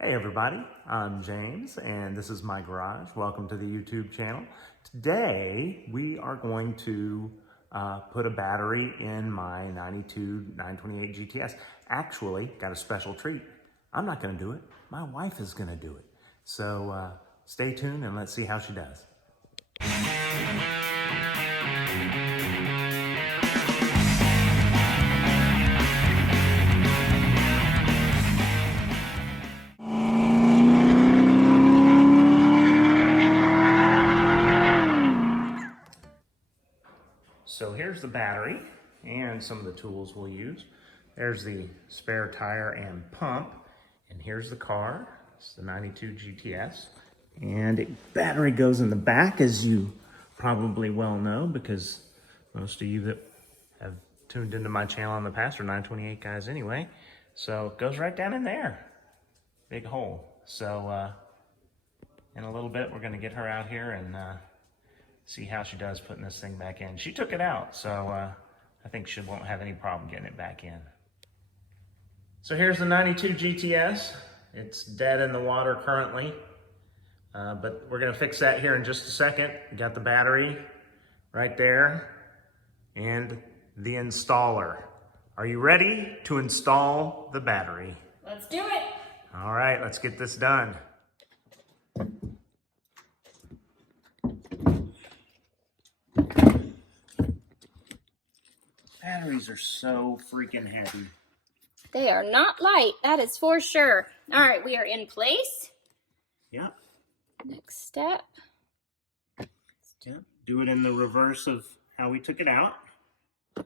Hey everybody, I'm James and this is my garage. Welcome to the YouTube channel. Today we are going to put a battery in my 92 928 GTS. Actually, got a special treat. I'm not going to do it. My wife is going to do it. So stay tuned and let's see how she does. So here's the battery and some of the tools we'll use. There's the spare tire and pump, and here's the car. It's the 92 GTS. And the battery goes in the back, as you probably well know, because most of you that have tuned into my channel in the past are 928 guys anyway. So it goes right down in there. Big hole. So in a little bit, we're gonna get her out here and see how she does putting this thing back in. She took it out, so I think she won't have any problem getting it back in. So here's the 92 GTS. It's dead in the water currently, but we're gonna fix that here in just a second. We got the battery right there and the installer. Are you ready to install the battery? Let's do it. All right, let's get this done. Batteries are so freaking heavy. They are not light, that is for sure. All right, we are in place. Yep. Next step. Yep. Do it in the reverse of how we took it out. How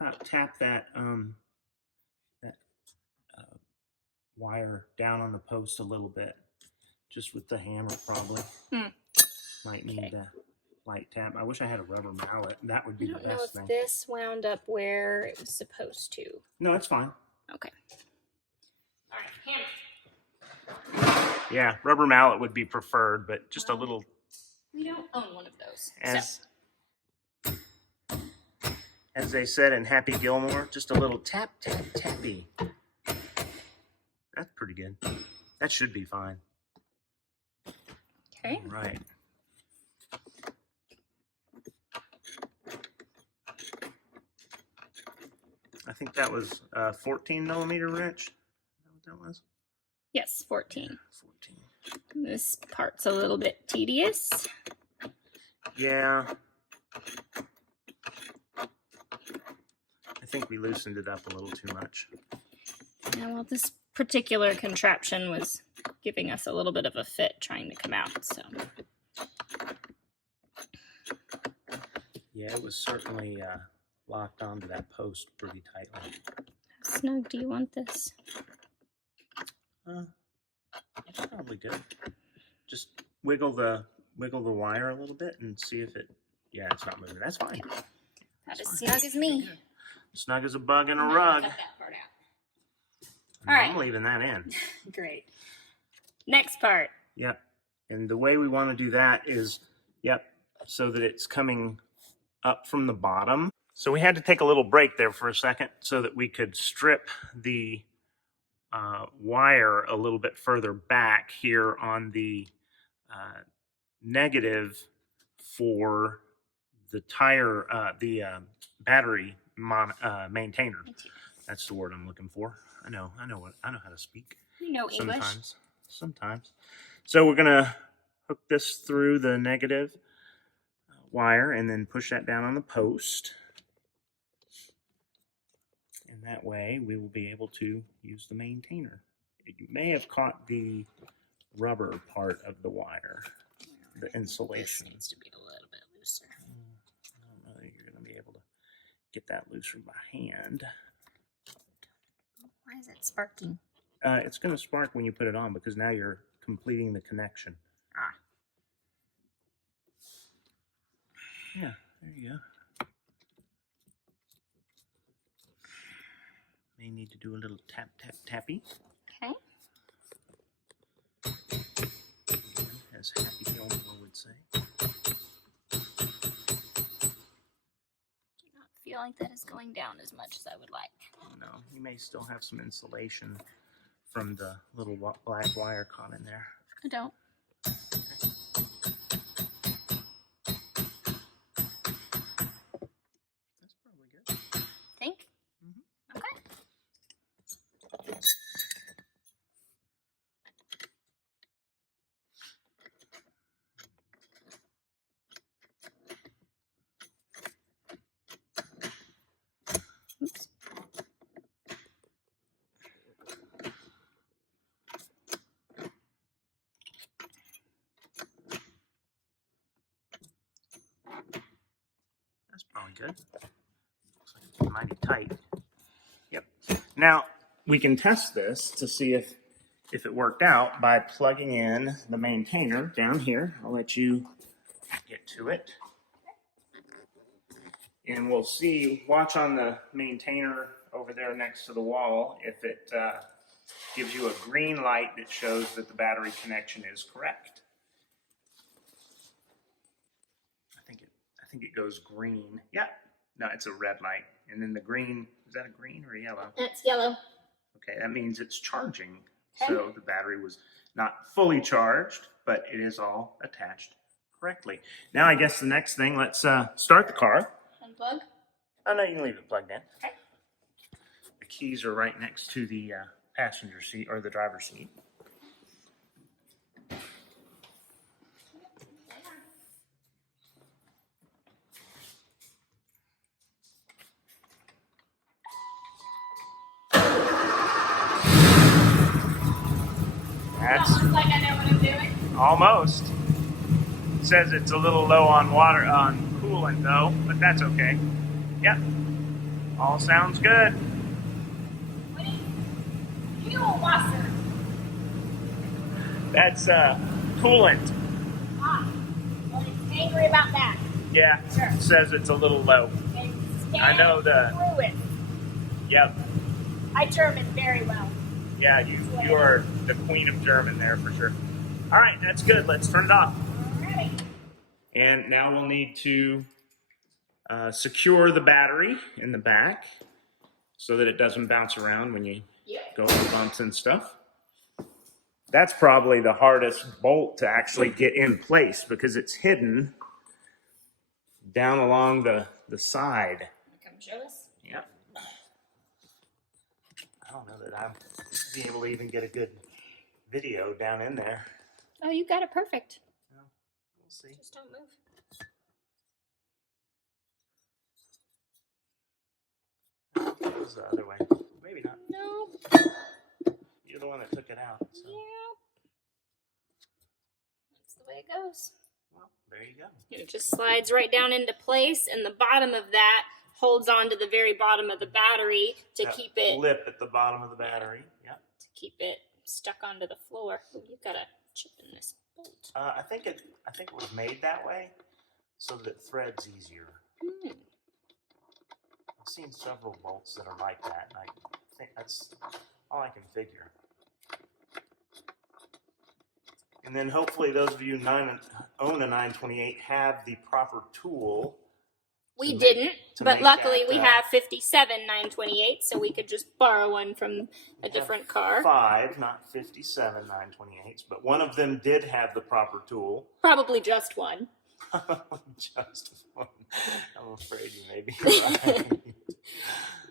about tap that wire down on the post a little bit, just with the hammer probably. Might need a light tap. I wish I had a rubber mallet. That would be the best thing. I don't know if this wound up where it was supposed to. No, it's fine. Okay. All right, hammer. Yeah, rubber mallet would be preferred, but just a little. We don't own one of those. As they said in Happy Gilmore, just a little tap, tap, tappy. That's pretty good. That should be fine. Okay. All right. I think that was a 14 millimeter wrench. Is that what that was? Yes, 14. 14. This part's a little bit tedious. Yeah. I think we loosened it up a little too much. Yeah, well, this particular contraption was giving us a little bit of a fit trying to come out, so. Yeah, it was certainly locked onto that post pretty tightly. How snug do you want this? It's probably good. Just wiggle the wire a little bit and see if it. Yeah, it's not moving. That's fine. Not as snug as me. Snug as a bug in a rug. Cut that part out. All right. I'm leaving that in. Great. Next part. Yep. And the way we want to do that is, so that it's coming up from the bottom. So we had to take a little break there for a second so that we could strip the wire a little bit further back here on the negative for the tire, the battery maintainer. That's the word I'm looking for. I know how to speak. You know English. Sometimes. So we're gonna hook this through the negative wire and then push that down on the post. And that way we will be able to use the maintainer. You may have caught the rubber part of the wire, the insulation. This needs to be a little bit looser. I don't know that you're going to be able to get that looser by hand. Why is it sparking? It's going to spark when you put it on because now you're completing the connection. Yeah, there you go. May need to do a little tap, tap, tappy. Okay. As Happy Gilmore would say. Do not feel like that is going down as much as I would like. No, you may still have some insulation from the little black wire caught in there. I don't. That's probably good. Think? Mm-hmm. Okay. Oops. That's probably good. Looks like it's mighty tight. Yep. Now we can test this to see if it worked out by plugging in the maintainer down here. I'll let you get to it. And we'll see, watch on the maintainer over there next to the wall if it gives you a green light that shows that the battery connection is correct. I think it goes green. Yeah, no, it's a red light. And then the green, is that a green or a yellow? That's yellow. Okay, that means it's charging. Okay. So the battery was not fully charged, but it is all attached correctly. Now I guess the next thing, let's start the car. Unplug? Oh no, you can leave it plugged in. Okay. The keys are right next to the passenger seat or the driver's seat. That's Looks like I know what I'm doing. almost. It says it's a little low on coolant though, but that's okay. Yep. All sounds good. What is fuel washer? That's coolant. Ah, well, it's angry about that. Yeah. Sure. It says it's a little low. And I know the. through it. Yep. I German very well. Yeah, you are the queen of German there for sure. All right, that's good. Let's turn it off. Alrighty. And now we'll need to secure the battery in the back so that it doesn't bounce around when you go over bumps and stuff. That's probably the hardest bolt to actually get in place because it's hidden down along the side. Come show us. Yep. I don't know that I'll be able to even get a good video down in there. Oh, you got it perfect. Well, we'll see. Just don't move. It was the other way. Maybe not. No. You're the one that took it out. So. Yeah. That's the way it goes. Well, there you go. It just slides right down into place, and the bottom of that holds on to the very bottom of the battery to That keep it lip at the bottom of the battery. Yep. to keep it stuck onto the floor. Ooh, you've got a chip in this bolt. I think it was made that way so that it threads easier. Hmm. I've seen several bolts that are like that, and I think that's all I can figure. And then hopefully those of you who own a 928 have the proper tool. We didn't, but luckily that, we have 57 928, so we could just borrow one from a different car. 5, not 57 928s, but one of them did have the proper tool. Probably just one. Just one. I'm afraid you may be right.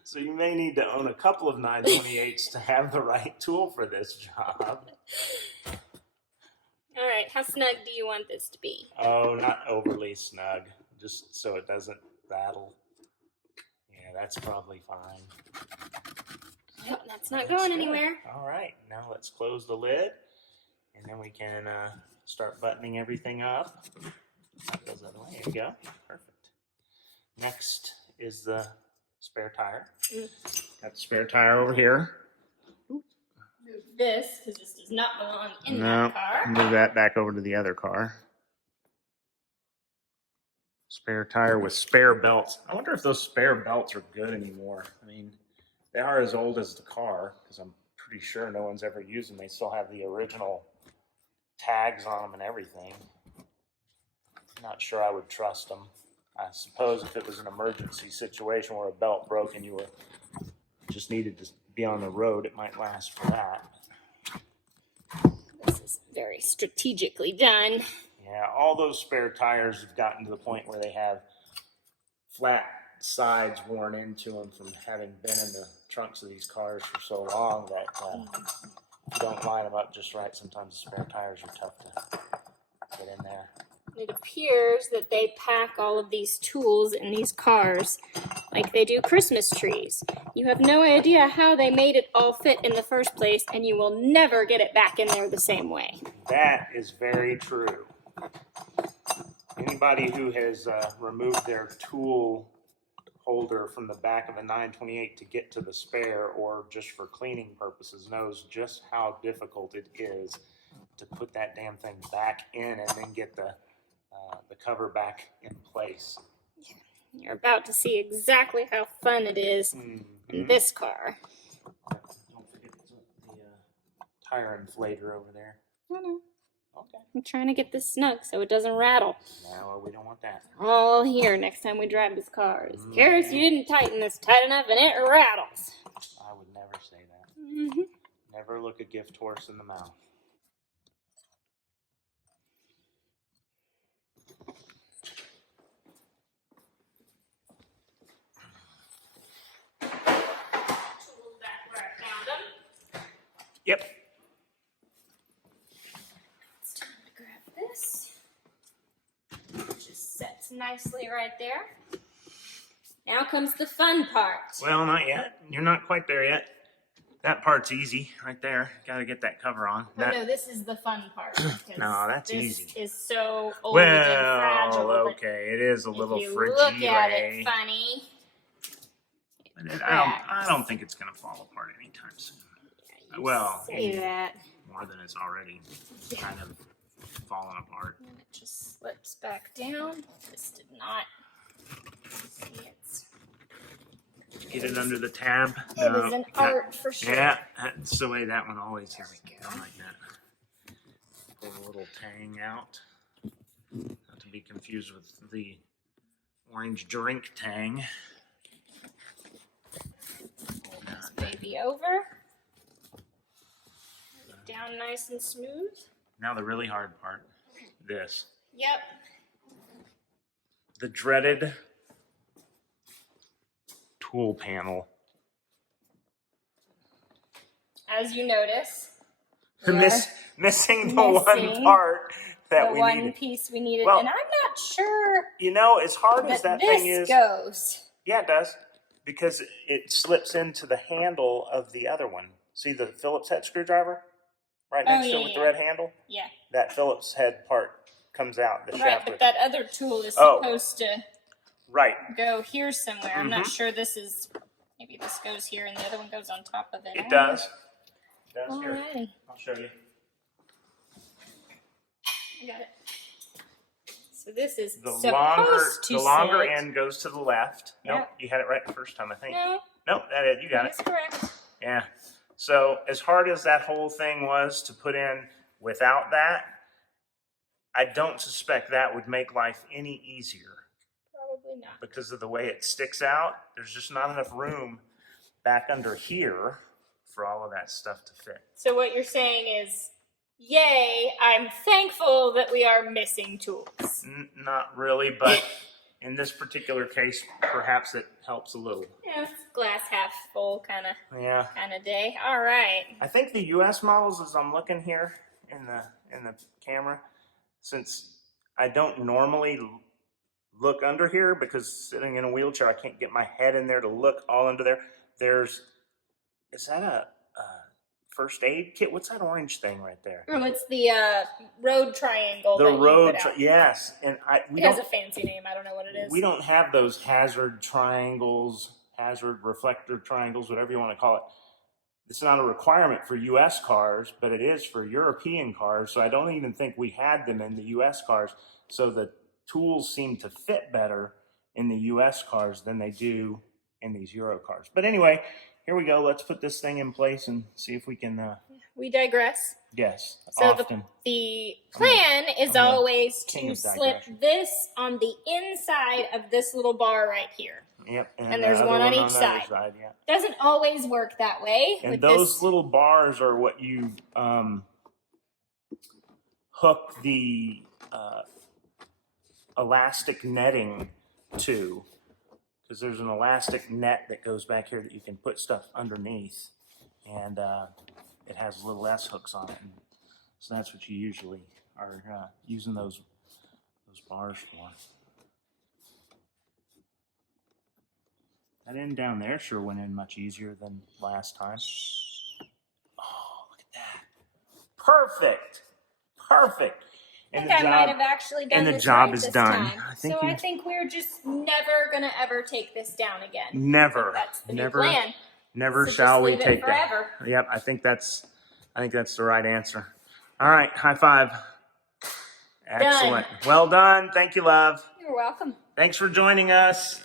So you may need to own a couple of 928s to have the right tool for this job. All right, how snug do you want this to be? Oh, not overly snug, just so it doesn't rattle. Yeah, that's probably fine. Yep, that's not going anywhere. All right, now let's close the lid, and then we can start buttoning everything up. That goes the other way. There you go. Perfect. Next is the spare tire. Got the spare tire over here. Move this, because this does not belong in that car. Move that back over to the other car. Spare tire with spare belts. I wonder if those spare belts are good anymore. I mean, they are as old as the car, because I'm pretty sure no one's ever used them. They still have the original tags on them and everything. Not sure I would trust them. I suppose if it was an emergency situation where a belt broke and you just needed to be on the road, it might last for that. This is very strategically done. Yeah, all those spare tires have gotten to the point where they have flat sides worn into them from having been in the trunks of these cars for so long that if you don't line them up just right, sometimes the spare tires are tough to get in there. It appears that they pack all of these tools in these cars like they do Christmas trees. You have no idea how they made it all fit in the first place, and you will never get it back in there the same way. That is very true. Anybody who has removed their tool holder from the back of a 928 to get to the spare or just for cleaning purposes knows just how difficult it is to put that damn thing back in and then get the cover back in place. You're about to see exactly how fun it is in this car. Don't forget the tire inflator over there. No. Okay. I'm trying to get this snug so it doesn't rattle. No, we don't want that. All here next time we drive this car is, Karis, you didn't tighten this tight enough and it rattles. I would never say that. Never look a gift horse in the mouth. Yep. It's time to grab this. It just sets nicely right there. Now comes the fun part. Well, not yet. You're not quite there yet. That part's easy right there. Got to get that cover on. No, this is the fun part. No, that's this easy. Is so old and fragile. Well, okay, it is a little fragile. Look at it, funny. I don't think it's going to fall apart anytime soon. Well, say that. More than it's already kind of fallen apart. And it just slips back down. This did not. See, it's. Get it under the tab. It is an art for sure. Yeah, that's the way that one always has done like that. Pull a little tang out. Not to be confused with the orange drink tang. Pull this baby over. Down nice and smooth. Now the really hard part. This. Yep. The dreaded tool panel. As you notice, missing the one part that we needed. The one piece we needed. Well, and I'm not sure. You know, as hard as that thing is. Goes. Yeah, it does. Because it slips into the handle of the other one. See the Phillips head screwdriver? Right next to it with the red handle? Yeah. That Phillips head part comes out. The shaft but that other tool is supposed to go here somewhere. I'm not sure this is, maybe this goes here and the other one goes on top of it. It does. It does. All Here. right. I'll show you. I got it. So this is The supposed longer sit. end goes to the left. Nope, Yep. you had it right the first time, I think. No. Nope, you got it. That's correct. Yeah. So as hard as that whole thing was to put in without that, I don't suspect that would make life any easier. Probably not. Because of the way it sticks out, there's just not enough room back under here for all of that stuff to fit. So what you're saying is, yay, I'm thankful that we are missing tools. Not really, but in this particular case, perhaps it helps a little. Yeah, it's glass half full kind of day. All right. I think the U.S. models, as I'm looking here in the camera, since I don't normally look under here because sitting in a wheelchair, I can't get my head in there to look all under there. Is that a first aid kit? What's that orange thing right there? Oh, it's the road triangle. The road, yes. And it has a fancy name. I don't know what it is. We don't have those hazard triangles, hazard reflector triangles, whatever you want to call it. It's not a requirement for U.S. cars, but it is for European cars. So I don't even think we had them in the U.S. cars. So the tools seem to fit better in the U.S. cars than they do in these Euro cars. But anyway, here we go. Let's put this thing in place and see if we can. We digress. Yes. So often. the plan is always to slip this on the inside of this little bar right here. Yep. And there's the other one on each the other side. Yeah. Doesn't always work that way. And with those this. little bars are what you hook the elastic netting to, because there's an elastic net that goes back here that you can put stuff underneath, and it has little S hooks on it. And so that's what you usually are using those bars for. That end down there sure went in much easier than last time. Oh, look at that. Perfect. Perfect. I think I might have actually done this right this time. I think we're just never going to ever take this down again. Never. That's the never, new plan. Never So shall we just leave take it forever. that. Yep, I think that's the right answer. All right, high five. Excellent. Done. Well done. Thank you, love. You're welcome. Thanks for joining us.